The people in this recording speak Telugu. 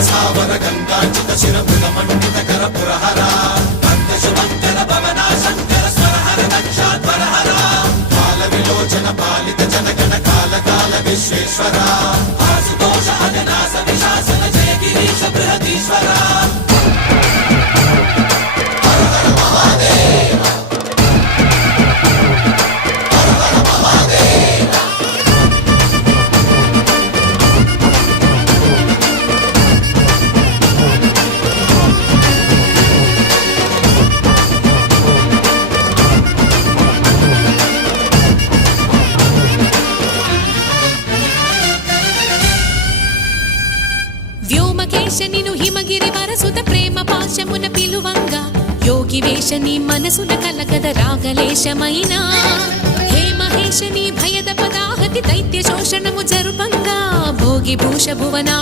స్థావర గంగాచిత శిరముల మండిత కర పురహర భక్తశుభంకర భవనా శంకర స్వరహర దక్షాధ్వరహర కాల విలోచన పాలిత జనగణ కాల కాల విశ్వేశ్వర ఆశుతోష అజనాస విశాసన జయ గిరీశ బృహదీశ్వర వ్యోమకేశనిను హిమగిరి వరసుత ప్రేమ పాశమున పిలువంగా యోగి వేషని మనసున కలకద రాగలేశమైనా హే మహేశని భయద పదాహతి దైత్య శోషణము జరుపంగా భోగి భూష భువనా